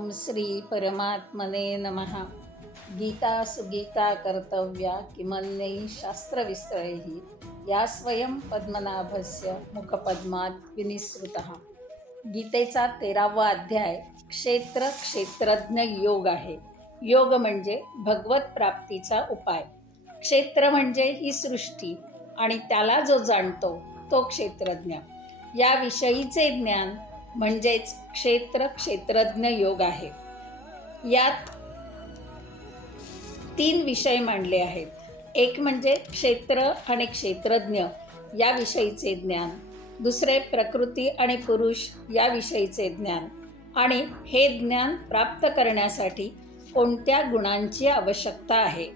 ओम श्री परमात्मने नमः. गीता सुगीता कर्तव्या किमन्यै शास्त्रविस्तरैः या स्वयं पद्मनाभस्य मुखपद्मात विनिसृतः. गीतेचा 13वा अध्याय क्षेत्र क्षेत्रज्ञ योग आहे. योग म्हणजे भगवत प्राप्तीचा उपाय. क्षेत्र म्हणजे ही सृष्टी आणि त्याला जो जाणतो तो क्षेत्रज्ञ. याविषयीचे ज्ञान म्हणजेच क्षेत्र क्षेत्रज्ञ योग आहे. यात 3 विषय मांडले आहेत. एक म्हणजे क्षेत्र आणि क्षेत्रज्ञ याविषयीचे ज्ञान, दुसरे प्रकृती आणि पुरुष याविषयीचे ज्ञान, आणि हे ज्ञान प्राप्त करण्यासाठी कोणत्या गुणांची आवश्यकता आहे.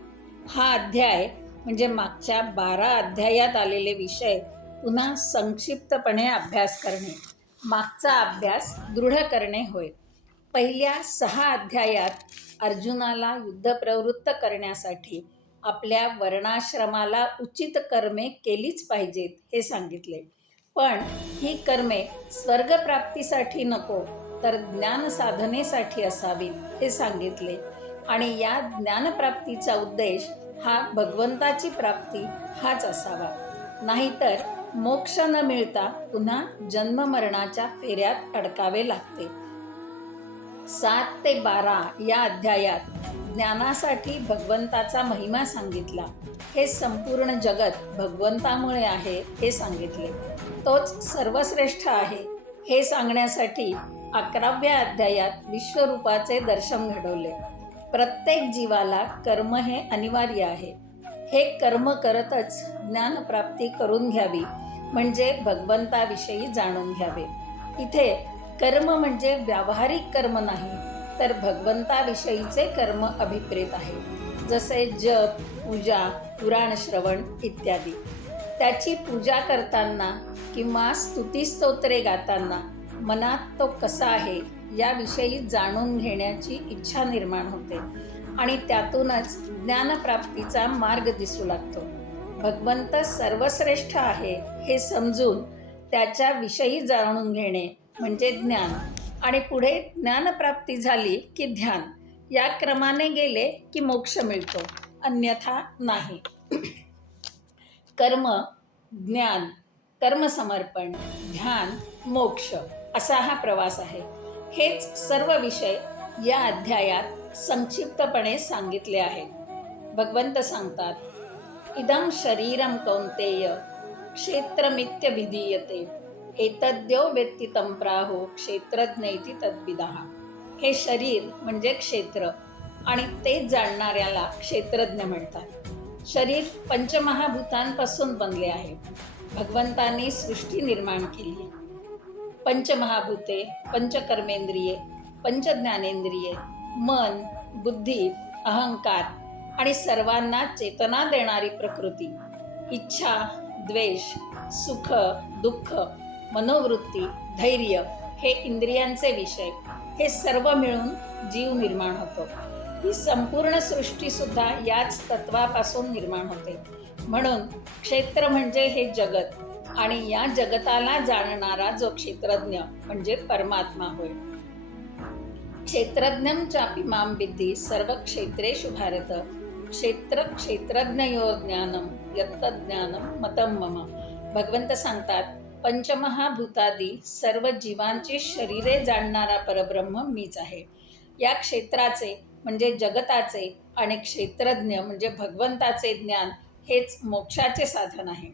हा अध्याय म्हणजे मागच्या 12 अध्यायात आलेले विषय पुन्हा संक्षिप्तपणे अभ्यास करणे, मागचा अभ्यास दृढ करणे होय. पहिल्या 6 अध्यायात अर्जुनाला युद्धप्रवृत्त करण्यासाठी आपल्या वर्णाश्रमाला उचित कर्मे केलीच पाहिजेत हे सांगितले. पण ही कर्मे स्वर्गप्राप्तीसाठी नको तर ज्ञानसाधनेसाठी असावीत हे सांगितले. आणि या ज्ञानप्राप्तीचा उद्देश हा भगवंताची प्राप्ती हाच असावा. नाहीतर मोक्ष न मिळता पुन्हा जन्ममरणाच्या फेऱ्यात अडकावे लागते. 7 ते 12 या अध्यायात ज्ञानासाठी भगवंताचा महिमा सांगितला. हे संपूर्ण जगत भगवंतामुळे आहे हे सांगितले. तोच सर्वश्रेष्ठ आहे हे सांगण्यासाठी 11व्या अध्यायात विश्वरूपाचे दर्शन घडवले. प्रत्येक जीवाला कर्म हे अनिवार्य आहे. हे कर्म करतच ज्ञानप्राप्ती करून घ्यावी, म्हणजे भगवंताविषयी जाणून घ्यावे. इथे कर्म म्हणजे व्यावहारिक कर्म नाही, तर भगवंताविषयीचे कर्म अभिप्रेत आहे. जसे जप, पूजा, पुराण श्रवण इत्यादी. त्याची पूजा करताना किंवा स्तुतिस्तोत्रे गाताना मनात तो कसा आहे याविषयी जाणून घेण्याची इच्छा निर्माण होते आणि त्यातूनच ज्ञानप्राप्तीचा मार्ग दिसू लागतो. भगवंत सर्वश्रेष्ठ आहे हे समजून त्याच्याविषयी जाणून घेणे म्हणजे ज्ञान, आणि पुढे ज्ञानप्राप्ती झाली की ध्यान. या क्रमाने गेले की मोक्ष मिळतो, अन्यथा नाही. कर्म, ज्ञान, कर्मसमर्पण, ध्यान, मोक्ष असा हा प्रवास आहे. हेच सर्व विषय या अध्यायात संक्षिप्तपणे सांगितले आहेत. भगवंत सांगतात, इदं शरीरं कौन्तेय क्षेत्रमित्यभिधीयते एतद्यो वेत्ति तं प्राहो क्षेत्रज्ञैति तद्विदः. हे शरीर म्हणजे क्षेत्र आणि ते जाणणाऱ्याला क्षेत्रज्ञ म्हणतात. शरीर पंचमहाभूतांपासून बनले आहे. भगवंतांनी सृष्टी निर्माण केली. पंचमहाभूते, पंचकर्मेंद्रिये, पंचज्ञानेंद्रिये, मन, बुद्धी, अहंकार आणि सर्वांना चेतना देणारी प्रकृती, इच्छा, द्वेष, सुख, दुःख, मनोवृत्ती, धैर्य हे इंद्रियांचे विषय. हे सर्व मिळून जीव निर्माण होतो. ही संपूर्ण सृष्टीसुद्धा याच तत्वापासून निर्माण होते. म्हणून क्षेत्र म्हणजे हे जगत, आणि या जगताला जाणणारा जो क्षेत्रज्ञ म्हणजे परमात्मा होय. क्षेत्रज्ञं चापि मां विद्धि सर्व क्षेत्रेषु भारत क्षेत्र क्षेत्रज्ञयोर ज्ञानम यत्तज्ञानम मतं मम. भगवंत सांगतात, पंचमहाभूतादी सर्व जीवांची शरीरे जाणणारा परब्रह्म मीच आहे. या क्षेत्राचे म्हणजे जगताचे आणि क्षेत्रज्ञ म्हणजे भगवंताचे ज्ञान हेच मोक्षाचे साधन आहे.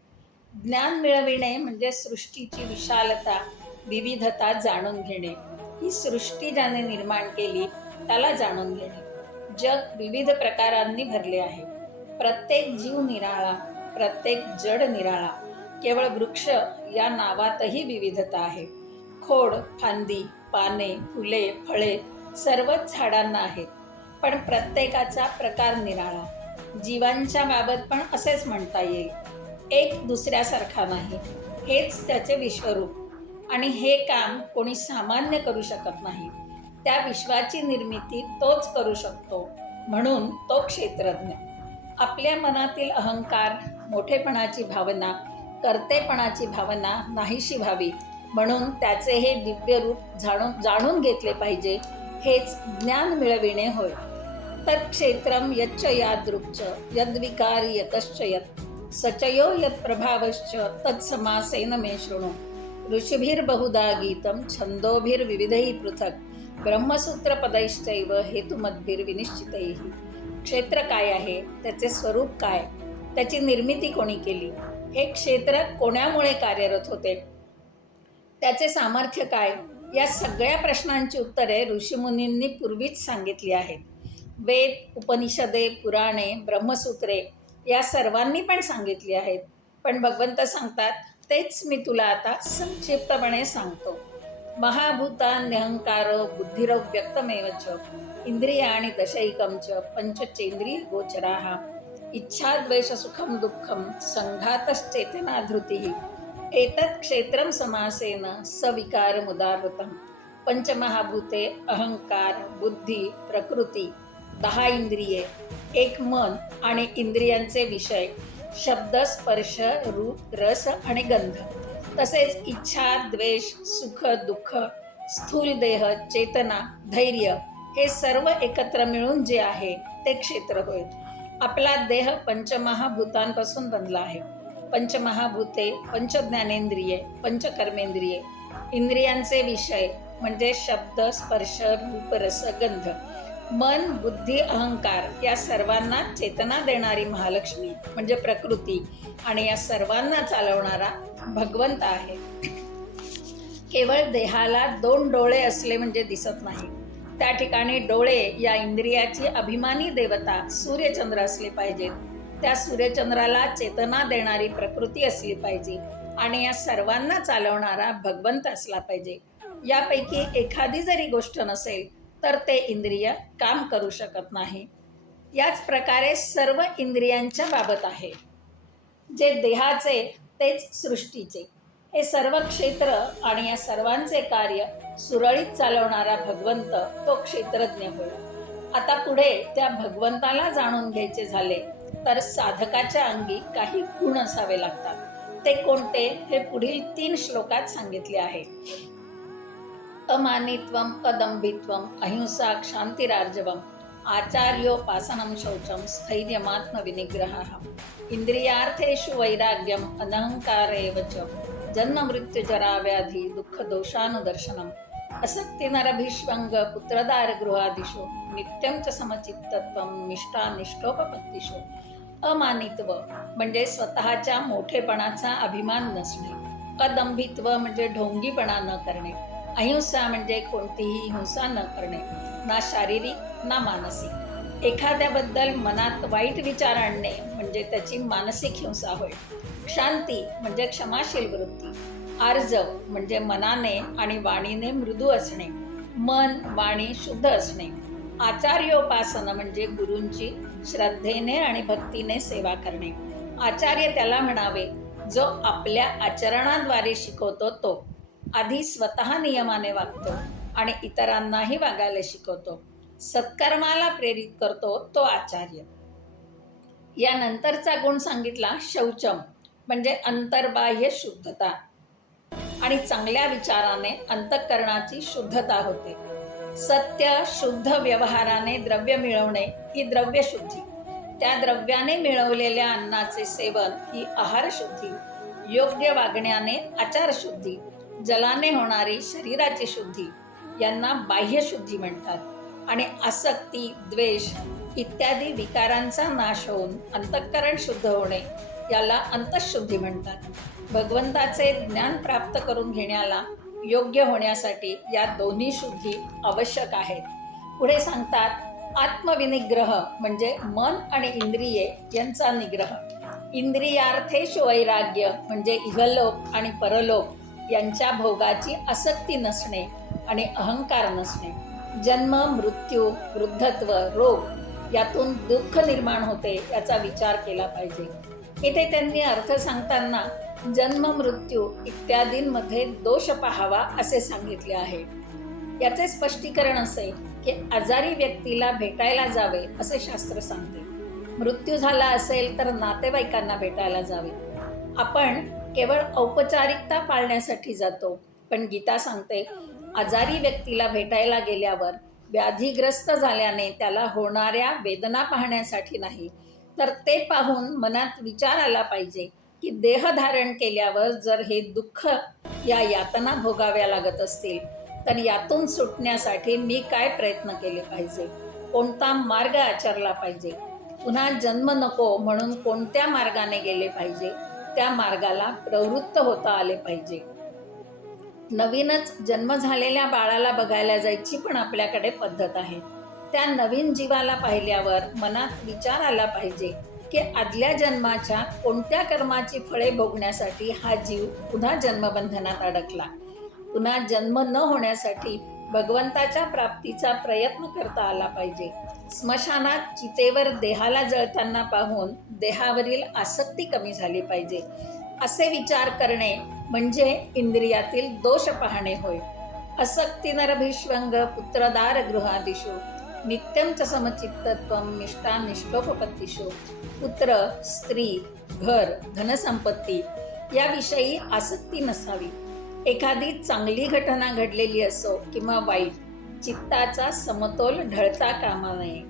ज्ञान मिळविणे म्हणजे सृष्टीची विशालता, विविधता जाणून घेणे. ही सृष्टी ज्याने निर्माण केली त्याला जाणून घेणे. जग विविध प्रकारांनी भरले आहे. प्रत्येक जीव निराळा, प्रत्येक जड निराळा. केवळ वृक्ष या नावातही विविधता आहे. खोड, फांदी, पाने, फुले, फळे सर्वच झाडांना आहेत, पण प्रत्येकाचा प्रकार निराळा. जीवांच्या बाबत पण असेच म्हणता येईल. एक दुसऱ्यासारखा नाही. हेच त्याचे विश्वरूप, आणि हे काम कोणी सामान्य करू शकत नाही. त्या विश्वाची निर्मिती तोच करू शकतो, म्हणून तो क्षेत्रज्ञ. आपल्या मनातील अहंकार, मोठेपणाची भावना, कर्तेपणाची भावना नाहीशी व्हावी म्हणून त्याचे हे दिव्य रूप जाणून घेतले पाहिजे हेच ज्ञान मिळविणे होय. तत्क्षेत्रम यच्च यादृक्च यद्विकारी यतश्च यत् सचयो यत्प्रभावश्च तत्समासेन मे शृणु. ऋषिभिर्बहुधा गीतं छंदोभिर्विविधैः पृथक् ब्रह्मसूत्रपदैश्चैव हेतुमद्भिर्विनिश्चितैः. क्षेत्र काय आहे, त्याचे स्वरूप काय, त्याची निर्मिती कोणी केली, हे क्षेत्र कोणामुळे कार्यरत होते, त्याचे सामर्थ्य काय, या सगळ्या प्रश्नांची उत्तरे ऋषीमुनींनी पूर्वीच सांगितली आहेत. वेद, उपनिषदे, पुराणे, ब्रह्मसूत्रे या सर्वांनी पण सांगितली आहेत. पण भगवंत सांगतात तेच मी तुला आता संक्षिप्तपणे सांगतो. महाभूतान्यहंकार बुद्धिरव्यक्तमेव च इंद्रियाणि दशैकं च पंचचेंद्रिय गोचराः इच्छा द्वेष सुखम दुःखम संघातश्चेतना धृतिः एतत् क्षेत्रं समासेन सविकारमुदाहृतं. पंचमहाभूते अहंकार, बुद्धी, प्रकृती, 10 इंद्रिये, एक मन आणि इंद्रियांचे विषय शब्द, स्पर्श, रूप, रस आणि गंध, तसेच इच्छा, द्वेष, सुख, दुःख, स्थूल देह, चेतना, धैर्य हे सर्व एकत्र मिळून जे आहे ते क्षेत्र होय. आपला देह पंचमहाभूतांपासून बनला आहे. पंचमहाभूते, पंचज्ञानेंद्रिये, पंचकर्मेंद्रिये, इंद्रियांचे विषय म्हणजे शब्द, स्पर्श, रूप, रस, गंध, मन, बुद्धी, अहंकार या सर्वांना चेतना देणारी महालक्ष्मी म्हणजे प्रकृती आणि या सर्वांना चालवणारा भगवंत आहे. केवळ देहाला 2 डोळे असले म्हणजे दिसत नाही. त्या ठिकाणी डोळे या इंद्रियाची अभिमानी देवता सूर्यचंद्र असले पाहिजेत. त्या सूर्यचंद्राला चेतना देणारी प्रकृती असली पाहिजे आणि या सर्वांना चालवणारा भगवंत असला पाहिजे. यापैकी एखादी जरी गोष्ट नसेल तर ते इंद्रिय काम करू शकत नाही. याच प्रकारे सर्व इंद्रियांच्या बाबत आहे. जे देहाचे तेच सृष्टीचे, हे सर्व क्षेत्र आणि या सर्वांचे कार्य सुरळीत चालवणारा भगवंत तो क्षेत्रज्ञ होय. आता पुढे त्या भगवंताला जाणून घ्यायचे झाले तर साधकाच्या अंगी काही गुण असावे लागतात. ते कोणते हे पुढील 3 श्लोकात सांगितले आहे. अमानित्वम, अदंभित्वम, अहिंसा, क्षांतिरार्जवम, आचार्योपासनं शौचं, स्थैर्यमात्मविनिग्रहः, इंद्रियार्थेषु वैराग्यम, अनहंकार एव च, जन्म मृत्यू जरा व्याधी दुःख दोषानुदर्शनम, असक्ती नरभिष्वंग पुत्रदार गृहादिषु, नित्यं च समचित्तत्वं, निष्ठा निष्ठोपपत्तिषु. अमानित्व म्हणजे स्वतःच्या मोठेपणाचा अभिमान नसणे. अदंभित्व म्हणजे ढोंगीपणा न करणे. अहिंसा म्हणजे कोणतीही हिंसा न करणे, ना शारीरिक ना मानसिक. एखाद्याबद्दल मनात वाईट विचार आणणे म्हणजे त्याची मानसिक हिंसा होय. क्षांती म्हणजे क्षमाशील वृत्ती. आर्जव म्हणजे मनाने आणि वाणीने मृदू असणे, मन वाणी शुद्ध असणे. आचार्योपासन म्हणजे गुरूंची श्रद्धेने आणि भक्तीने सेवा करणे. आचार्य त्याला म्हणावे जो आपल्या आचरणाद्वारे शिकवतो तो. आधी स्वतः नियमाने वागतो आणि इतरांनाही वागायला शिकवतो. सत्कर्माला प्रेरित करतो तो आचार्य. यानंतरचा गुण सांगितला शौचम म्हणजे अंतर्बाह्य शुद्धता आणि चांगल्या विचाराने अंतःकरणाची शुद्धता होते. सत्य शुद्ध व्यवहाराने द्रव्य मिळवणे ही द्रव्यशुद्धी. त्या द्रव्याने मिळवलेल्या अन्नाचे सेवन ही आहारशुद्धी. योग्य वागण्याने आचारशुद्धी. जलाने होणारी शरीराची शुद्धी यांना बाह्यशुद्धी म्हणतात. आणि आसक्ती, द्वेष इत्यादी विकारांचा नाश होऊन अंतःकरण शुद्ध होणे याला अंतःशुद्धी म्हणतात. भगवंताचे ज्ञान प्राप्त करून घेण्याला योग्य होण्यासाठी या दोन्ही शुद्धी आवश्यक आहेत. पुढे सांगतात आत्मविनिग्रह म्हणजे मन आणि इंद्रिये यांचा निग्रह. इंद्रियार्थेषु वैराग्य म्हणजे इहलोक आणि परलोक यांच्या भोगाची आसक्ती नसणे आणि अहंकार नसणे. जन्म, मृत्यू, वृद्धत्व, रोग यातून दुःख निर्माण होते याचा विचार केला पाहिजे. इथे त्यांनी अर्थ सांगताना जन्म, मृत्यू इत्यादींमध्ये दोष पाहावा असे सांगितले आहे. याचे स्पष्टीकरण असे की आजारी व्यक्तीला भेटायला जावे असे शास्त्र सांगते. मृत्यू झाला असेल तर नातेवाईकांना भेटायला जावे. आपण केवळ औपचारिकता पाळण्यासाठी जातो, पण गीता सांगते आजारी व्यक्तीला भेटायला गेल्यावर व्याधिग्रस्त झाल्याने त्याला होणाऱ्या वेदना पाहण्यासाठी नाही, तर ते पाहून मनात विचार आला पाहिजे की देह धारण केल्यावर जर हे दुःख, या यातना भोगाव्या लागत असतील, तर यातून सुटण्यासाठी मी काय प्रयत्न केले पाहिजे, कोणता मार्ग आचरला पाहिजे, पुन्हा जन्म नको म्हणून कोणत्या मार्गाने गेले पाहिजे, त्या मार्गाला प्रवृत्त होता आले पाहिजे. नवीनच जन्म झालेल्या बाळाला बघायला जायची पण आपल्याकडे पद्धत आहे. त्या नवीन जीवाला पाहिल्यावर मनात विचार आला पाहिजे की आदल्या जन्माच्या कोणत्या कर्माची फळे भोगण्यासाठी हा जीव पुन्हा जन्मबंधनात अडकला. पुन्हा जन्म न होण्यासाठी भगवंताच्या प्राप्तीचा प्रयत्न करता आला पाहिजे. स्मशानात चितेवर देहाला जळताना पाहून देहावरील आसक्ती कमी झाली पाहिजे. असे विचार करणे म्हणजे इंद्रियातील दोष पाहणे होय. असक्ती नरभिष्वंग पुत्रदार गृहादिषु नित्यं च समचित्तत्वं निष्ठानिष्ठोपपत्तिषु. पुत्र, स्त्री, घर, धनसंपत्ती याविषयी आसक्ती नसावी. एखादी चांगली घटना घडलेली असो किंवा वाईट, चित्ताचा समतोल ढळता कामा नये.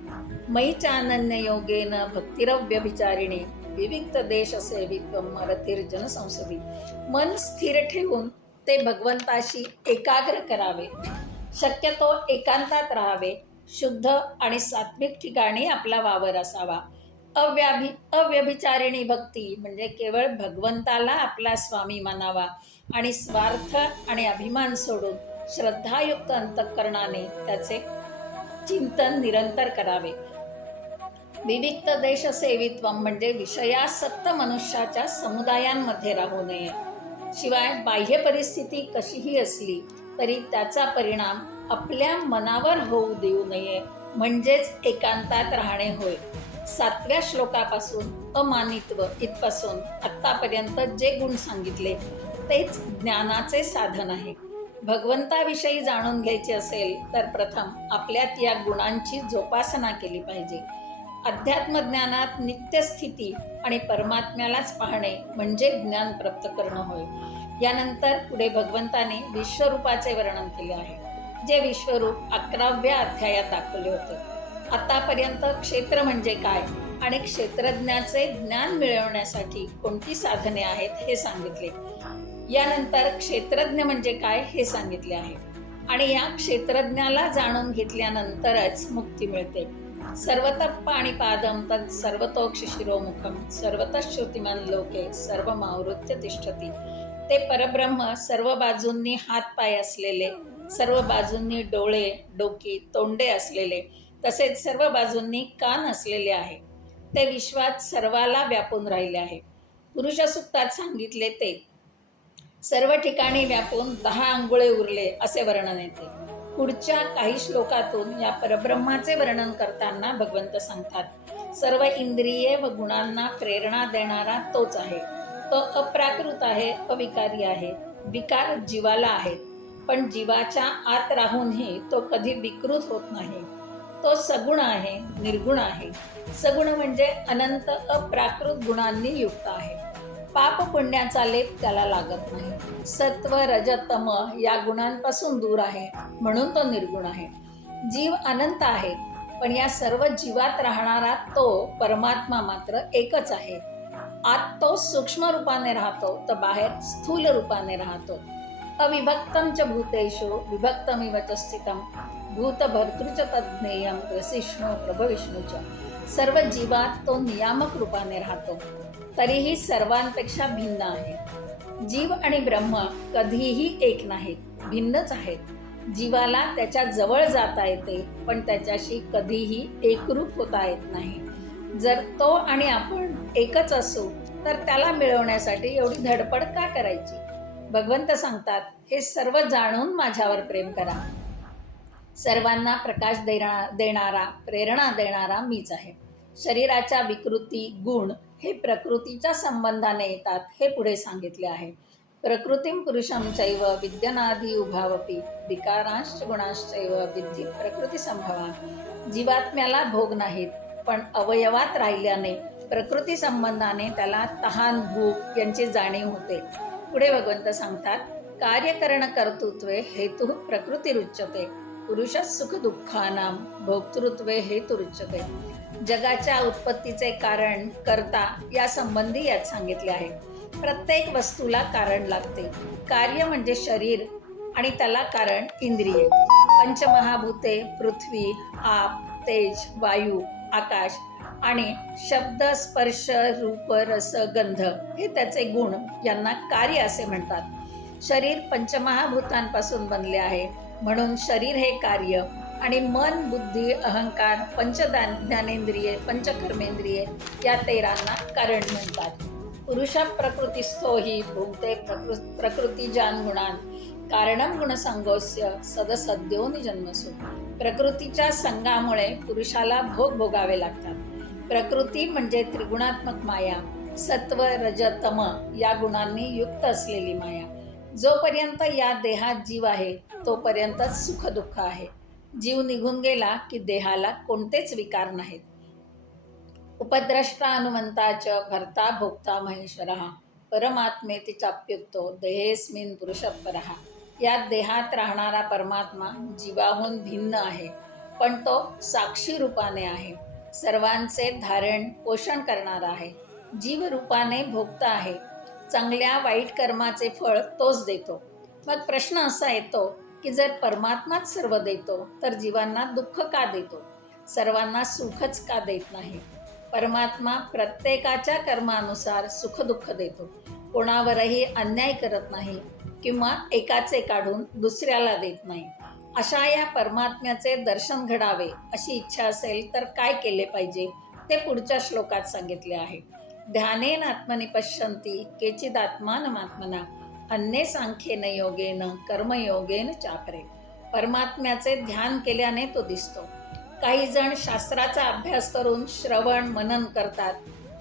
मयि चानन्य योगेन भक्तिरव्यभिचारिणे विविक्त देश सेवित्वम रतिर्जन संसदी. मन स्थिर ठेवून ते भगवंताशी एकाग्र करावे. शक्यतो एकांतात राहावे. शुद्ध आणि सात्विक ठिकाणी आपला वावर असावा. अव्यभिचारिणी भक्ती म्हणजे केवळ भगवंताला आपला स्वामी मानावा आणि स्वार्थ आणि अभिमान सोडून श्रद्धायुक्त अंतःकरणाने त्याचे चिंतन निरंतर करावे. विविक्त देश सेवित्वम म्हणजे विषयासक्त मनुष्याच्या समुदायांमध्ये राहू नये. शिवाय बाह्य परिस्थिती कशीही असली तरी त्याचा परिणाम आपल्या मनावर होऊ देऊ नये, म्हणजेच एकांतात राहणे होय. 7व्या श्लोकापासून अमानित्व इथपासून आत्तापर्यंत जे गुण सांगितले तेच ज्ञानाचे साधन आहे. भगवंताविषयी जाणून घ्यायचे असेल तर प्रथम आपल्यात या गुणांची जोपासना केली पाहिजे. अध्यात्मज्ञानात नित्यस्थिती आणि परमात्म्यालाच पाहणे म्हणजे ज्ञान प्राप्त करणं होय. यानंतर पुढे भगवंताने विश्वरूपाचे वर्णन केले आहे, जे विश्वरूप 11व्या अध्यायात दाखवले होते. आतापर्यंत क्षेत्र म्हणजे काय आणि क्षेत्रज्ञाचे ज्ञान मिळवण्यासाठी कोणती साधने आहेत हे सांगितले. यानंतर क्षेत्रज्ञ म्हणजे काय हे सांगितले आहे आणि या क्षेत्रज्ञाला जाणून घेतल्यानंतरच मुक्ती मिळते. सर्वतः पाणिपादं तत् सर्वतोक्षि शिरोमुखं सर्वतश्रुतिमान लोके सर्वमावृत्य तिष्ठति. ते परब्रह्म सर्व बाजूंनी हातपाय असलेले, सर्व बाजूंनी डोळे, डोकी, तोंडे असलेले, तसेच सर्व बाजूंनी कान असलेले आहे. ते विश्वात सर्वाला व्यापून राहिले आहे. पुरुष सूक्तात सांगितले ते सर्व ठिकाणी व्यापून 10 अंगुळे उरले असे वर्णन येते. पुढच्या काही श्लोकातून या परब्रह्माचे वर्णन करताना भगवंत सांगतात, सर्व इंद्रिये व गुणांना प्रेरणा देणारा तोच आहे. तो अप्राकृत आहे, अविकारी आहे. विकार जीवाला आहेत, पण जीवाच्या आत राहूनही तो कधी विकृत होत नाही. तो सगुण आहे, निर्गुण आहे. सगुण म्हणजे अनंत अप्राकृत गुणांनी युक्त आहे. पाप पुण्याचा लेप त्याला लागत नाही. सत्व रज तम या गुणांपासून दूर आहे, म्हणून तो निर्गुण आहे. जीव अनंत आहे, पण या सर्व जीवात राहणारा तो परमात्मा मात्र एकच आहे. आत तो सूक्ष्म रूपाने राहतो, तर बाहेर स्थूल रूपाने राहतो. अविभक्तम च भूतेषु विभक्तमिव च स्थितम भूतभर्तृ च तज्ज्ञेयं ग्रसिष्णु प्रभविष्णूच. सर्व जीवात तो नियामक रूपाने राहतो, तरीही सर्वांपेक्षा भिन्न आहे. जीव आणि ब्रह्म कधीही एक नाहीत, भिन्नच आहेत. जीवाला त्याच्या जवळ जाता येते, पण त्याच्याशी कधीही एकरूप होता येत नाही. जर तो आणि आपण एकच असू तर त्याला मिळवण्यासाठी एवढी धडपड का करायची? भगवंत सांगतात, हे सर्व जाणून माझ्यावर प्रेम करा. सर्वांना प्रकाश देणारा, प्रेरणा देणारा मीच आहे. शरीराच्या विकृती, गुण हे प्रकृतीच्या संबंधाने येतात हे पुढे सांगितले आहे. प्रकृतीं पुरुषं चैव विद्यनादि उभावपि विकारांश्च गुणांश्चैव विद्धि प्रकृती संभवान. जीवात्म्याला भोग नाहीत, पण अवयवात राहिल्याने प्रकृती संबंधाने त्याला तहान, भूक यांची जाणीव होते. पुढे भगवंत सांगतात, कार्यकरण कर्तृत्वे हेतु प्रकृतीरुच्यते. पुरुषः सुखदुःखानां भोक्तृत्वे हेतुरुच्यते. जगाच्या उत्पत्तीचे कारण, कर्ता या संबंधी यात सांगितले आहे. प्रत्येक वस्तूला कारण लागते. कार्य म्हणजे शरीर आणि त्याला कारण इंद्रिये. पंचमहाभूते पृथ्वी, आप, तेज, वायू, आकाश आणि शब्द, स्पर्श, रूप, रस, गंध हे त्याचे गुण यांना कार्य असे म्हणतात. शरीर पंचमहाभूतांपासून बनले आहे, म्हणून शरीर हे कार्य आणि मन, बुद्धी, अहंकार, ज्ञानेंद्रिये, पंचकर्मेंद्रिये या 13 कारण म्हणतात. पुरुष प्रकृतिस्थो हि भुंक्ते प्रकृतिजान गुणान कारणं गुणसंगोस्य सदसद्यो निजन्मसु. प्रकृतीच्या संगामुळे पुरुषाला भोग भोगावे लागतात. प्रकृती म्हणजे त्रिगुणात्मक माया, सत्व, रज, तम या गुणांनी युक्त असलेली माया. जोपर्यंत या देहात जीव आहे तोपर्यंतच सुख दुःख आहे. जीव निघून गेला की देहाला कोणतेच विकार नाहीत. उपद्रष्टा हनुमंताच भर्ता भोक्ता महेश्वरः परमात्मेति चाप्युक्तो देहेस्मिन् पुरुषः परः. या देहात राहणारा परमात्मा जीवाहून भिन्न आहे, पण तो साक्षी रूपाने आहे. सर्वांचे धारण पोषण करणारा आहे. जीव रूपाने भोगता आहे. चांगल्या वाईट कर्माचे फळ तोच देतो. मग प्रश्न असा येतो की जर परमात्माच सर्व देतो तर जीवांना दुःख का देतो? सर्वांना सुखच का देत नाही? परमात्मा प्रत्येकाच्या कर्मानुसार सुख दुःख देतो. कोणावरही अन्याय करत नाही किंवा एकाचे काढून दुसऱ्याला देत नाही. अशा या परमात्म्याचे दर्शन घडावे अशी इच्छा असेल तर काय केले पाहिजे ते पुढच्या श्लोकात सांगितले आहे. ध्यानेन आत्मनि पश्यन्ति केचिदात्मानमात्मना अन्ये सांख्येन योगेन कर्मयोगेन चापरे. परमात्म्याचे ध्यान केल्याने तो दिसतो. काही जण शास्त्राचा अभ्यास करून श्रवण मनन करतात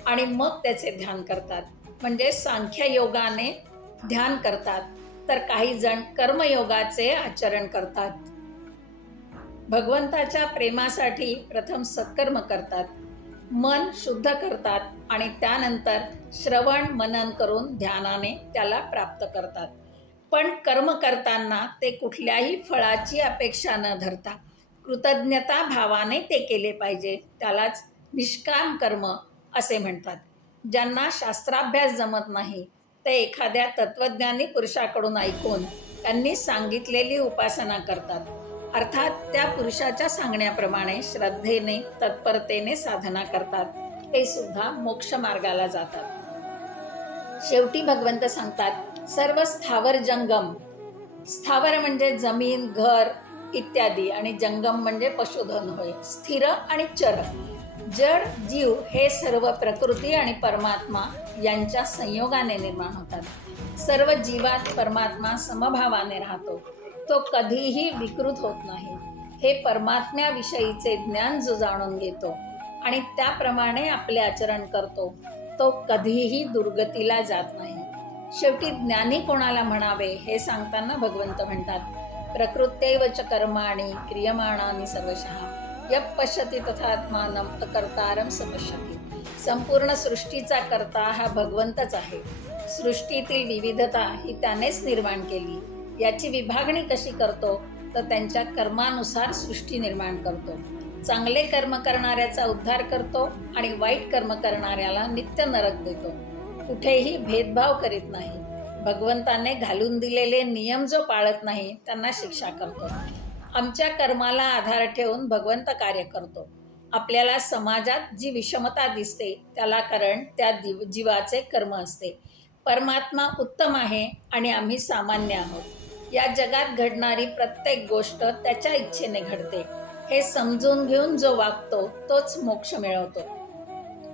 आणि मग त्याचे ध्यान करतात, म्हणजे सांख्य योगाने ध्यान करतात. तर काही जण कर्मयोगाचे आचरण करतात. भगवंताच्या प्रेमासाठी प्रथम सत्कर्म करतात, मन शुद्ध करतात आणि त्यानंतर श्रवण मनन करून ध्यानाने त्याला प्राप्त करतात. पण कर्म करताना ते कुठल्याही फळाची अपेक्षा न धरता कृतज्ञता भावाने ते केले पाहिजे. त्यालाच निष्काम कर्म असे म्हणतात. ज्यांना शास्त्राभ्यास जमत नाही ते एखाद्या तत्वज्ञानी पुरुषाकडून ऐकून त्यांनी सांगितलेली उपासना करतात. अर्थात त्या पुरुषाच्या सांगण्याप्रमाणे श्रद्धेने तत्परतेने साधना करतात. ते सुद्धा मोक्ष मार्गाला जातात. शेवटी भगवंत सांगतात, सर्व स्थावर जंगम. स्थावर म्हणजे जमीन, घर इत्यादी आणि जंगम म्हणजे पशुधन होय. स्थिर आणि चर, जड, जीव हे सर्व प्रकृती आणि परमात्मा यांच्या संयोगाने निर्माण होतात. सर्व जीवात परमात्मा समभावाने राहतो. तो कधीही विकृत होत नाही. हे परमात्म्याविषयीचे ज्ञान जो जाणून घेतो आणि त्याप्रमाणे आपले आचरण करतो तो कधीही दुर्गतीला जात नाही. शेवटी ज्ञानी कोणाला म्हणावे हे सांगताना भगवंत म्हणतात, प्रकृत्यैव च कर्माणि क्रियमाणानि सर्वशः यः पश्यति तथात्मानं अकर्तारं समश्यति. संपूर्ण सृष्टीचा कर्ता हा भगवंतच आहे. सृष्टीतील विविधता ही त्यानेच निर्माण केली. याची विभागणी कशी करतो तर त्यांच्या कर्मानुसार सृष्टी निर्माण करतो. चांगले कर्म करणाऱ्याचा उद्धार करतो आणि वाईट कर्म करणाऱ्याला नित्य नरक देतो. कुठेही भेदभाव करीत नाही. भगवंताने घालून दिलेले नियम जो पाळत नाही त्यांना शिक्षा करतो. आमच्या कर्माला आधार ठेवून भगवंत कार्य करतो. आपल्याला समाजात जी विषमता दिसते त्याला कारण त्या जीवाचे कर्म असते. परमात्मा उत्तम आहे आणि आम्ही सामान्य आहोत. या जगात घडणारी प्रत्येक गोष्ट त्याच्या इच्छेने घडते. हे समजून घेऊन जो वागतो तोच मोक्ष मिळवतो.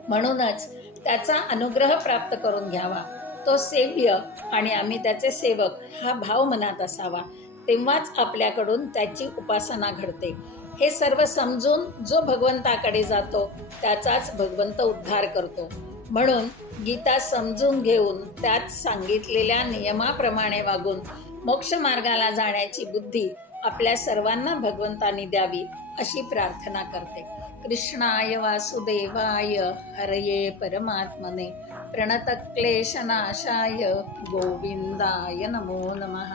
म्हणूनच त्याचा अनुग्रह प्राप्त करून घ्यावा. तो सेव्य आणि आम्ही त्याचे सेवक हा भाव मनात असावा. तेव्हाच आपल्याकडून त्याची उपासना घडते. हे सर्व समजून जो भगवंताकडे जातो त्याचाच भगवंत उद्धार करतो. म्हणून गीता समजून घेऊन त्यात सांगितलेल्या नियमाप्रमाणे वागून मोक्ष मार्गाला जाण्याची बुद्धी आपल्या सर्वांना भगवंतांनी द्यावी अशी प्रार्थना करते. कृष्णाय वासुदेवाय हरये परमात्मने प्रणतक्लेशनाशाय गोविंदाय नमो नमः.